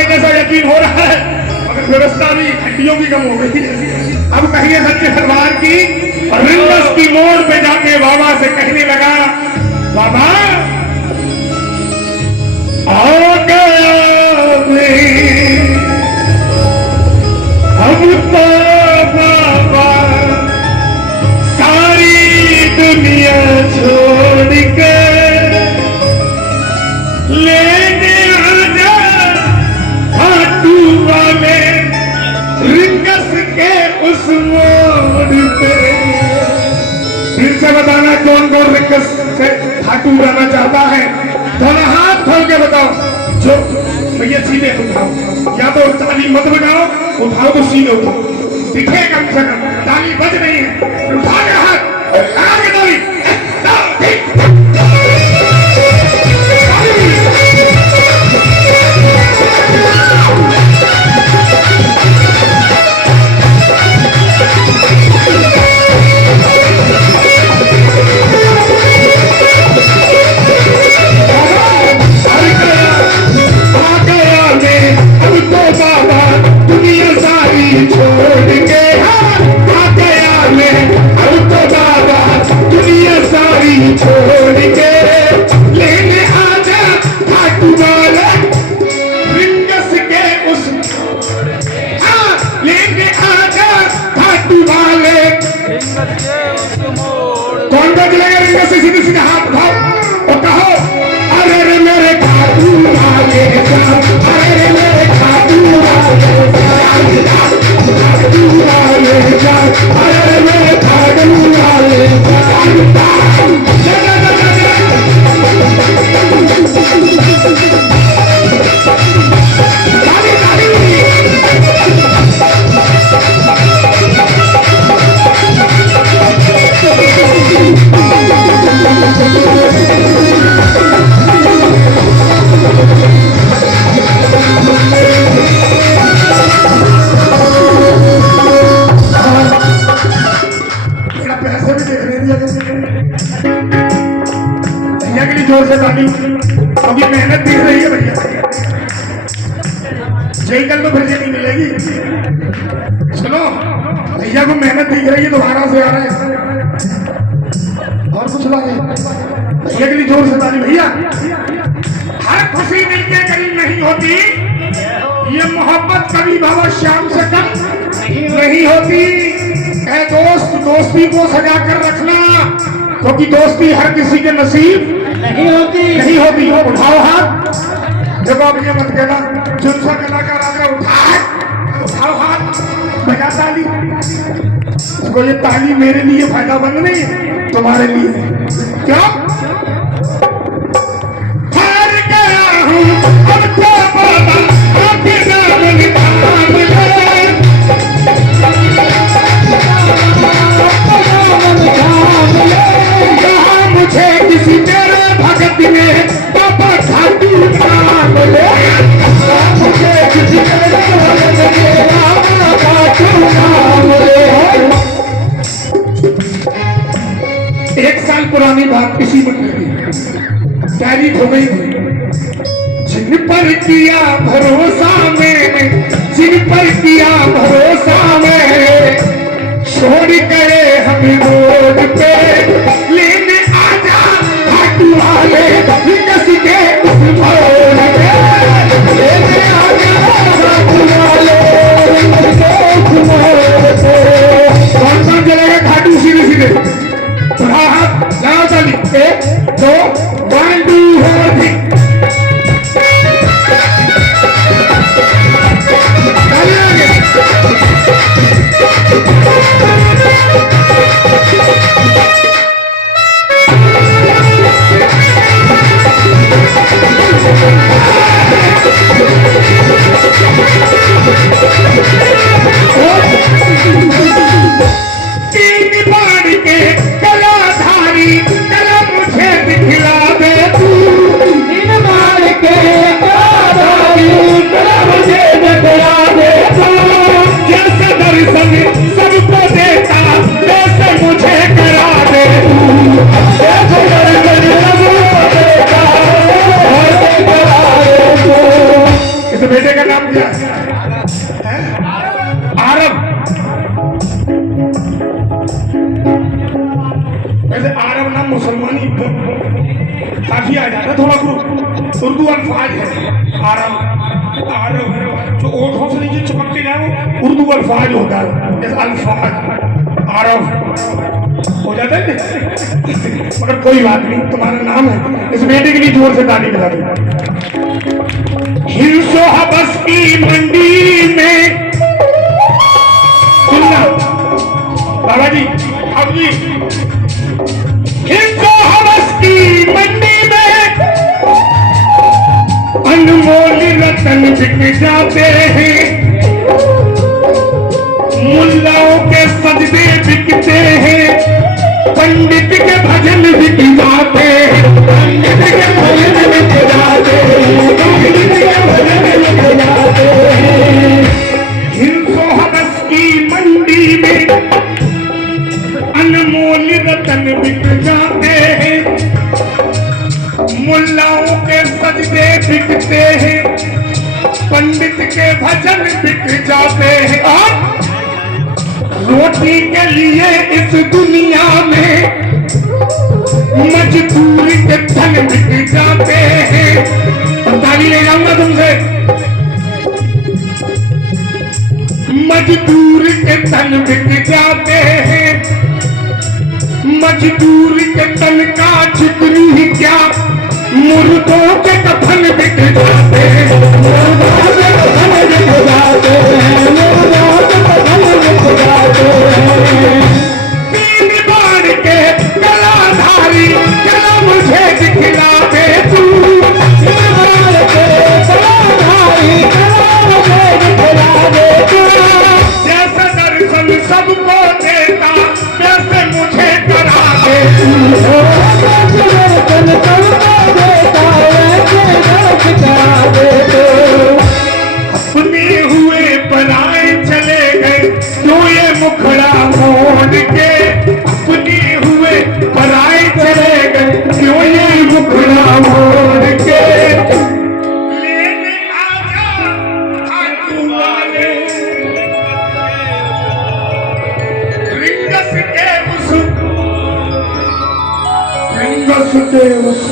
तुम्हारे जैसा यकीन हो रहा है, मगर व्यवस्था भी हड्डियों की कम हो गई। अब कहिए सच्चे दरबार की। और रिंगस की मोड़ पे जाके बाबा से कहने लगा, बाबा आ गया अब तो बाबा सारी दुनिया छोड़ के लेने आजा खाटू वाले रिंगस के उस मोड़ पे। फिर से बताना कौन कौन रिंगस से खाटू रहना चाहता है, थोड़ा हाथ खोल के बताओ। जो भैया सीधे उठाओ, या तो ताली मत बजाओ, उठाओ तो सीधे उठाओ, दिखे कम से कम, ताली बज रही है, उठा के हाथ लगा के ताली। छोड़ के लेने आजा खाटू वाला रिंगस के उस, हाँ लेने आजा खाटू वाले। कौन बदलेगा रिंगस से? सीधे सीधे हाथ उठाओ और कहो, अरे रे मेरे खाटू वाले, अरे रे मेरे खाटू वाले, खाटू वाले, अरे रे मेरे खाटू वाले। जोर से ताली, अभी मेहनत दिख रही है भैया, जय कल तो फिर से नहीं मिलेगी। सुनो भैया को मेहनत दिख रही है, दोबारा से आ रहे हैं और कुछ ला रहे भैया के लिए जोर से ताली। भैया हर खुशी मिलके करीब नहीं होती, ये मोहब्बत कभी बाबा श्याम से कम नहीं होती। ऐ दोस्त, दोस्ती को सजा कर रखना, क्योंकि दोस्ती हर किसी के नसीब नहीं होती। उठाओ हाथ, देखो अब ये मत कहना जो सा कलाकार आ गया, उठाओ हाथ, बजा ताली। देखो ये ताली मेरे लिए फायदामंद नहीं है, तुम्हारे लिए। क्या हार गया हूँ अब तो बाबा आपके नाम निभाम ले, कहा मुझे किसी तेरे भगत ने बाबा खाटू नाम ले, मुझे किसी तेरे भगत ने बाबा खाटू नाम ले। 1 साल पुरानी बात किसी मंदिर की तारीख हो गई थी। जिन पर किया भरोसा मैंने, जिन पर किया भरोसा मैंने, छोड़ गए हम रोड पे लेने आजा खाटू वाले रिंगस के उस मोड़ पे, लेने आजा खाटू वाले रिंगस के उस मोड़ पे। कौन कौन चलेगा खाटू? सीधे सीधे बढ़ा हाथ लगाओ ताली। 1 2 1 2 हो जी, बेटे का नाम क्या है? आरब। वैसे आरब नाम मुसलमानी काफी आ जाता है, थोड़ा उर्दू अल्फाज है आरब। आरब जो ओठों से नीचे चिपकते जाए वो उर्दू अल्फाज होता है, जैसे अल्फाज आरब हो जाता है। मगर कोई बात नहीं, तुम्हारा नाम है, इस बेटे के लिए जोर से ताली बजा दो। हिंसो हबस की मंडी में, सुनना बाबा जी, अब जी, हिंसो हबस की मंडी में अनमोल रतन बिक जाते हैं, मुल्लाओं के सजदे बिकते हैं, पंडित के भजन बिक जाते हैं, पंडित के भजन बिक जाते हैं, पंडित के भजन बिक जाते हैं। हिंसो हबस की मंडी में अनमोल रतन बिक जाते हैं, मुल्लाओं के सजदे बिकते हैं, पंडित के भजन बिक जाते हैं। रोटी के लिए इस दुनिया में मजदूर के धन बिक जाते हैं। ताली ले जाऊंगा तुमसे। मजदूर के धन बिक जाते हैं, मजदूर के तन का जिक्र ही क्या, मुर्दों के कफन बिक जाते हैं, मुर्दों के कफन बिक जाते हैं, मुर्दों के कफन बिक जाते हैं। तीन बार के कलाधारी कला मुझे दिखला दे तू, तीन बार के कलाधारी कला मुझे दिखला दे तू। जैसे दर्शन सबको देता वैसे मुझे करा दे तू, जैसे दर्शन सबको देता वैसे दर्शन करा दे तू। अपने हुए पराए चले गए क्यों ये मुखड़ा मोड़ के, अपने हुए पराए चले गए क्यों ये मुखड़ा मोड़ के। लेने आजा खाटू वाले रिंगस के उस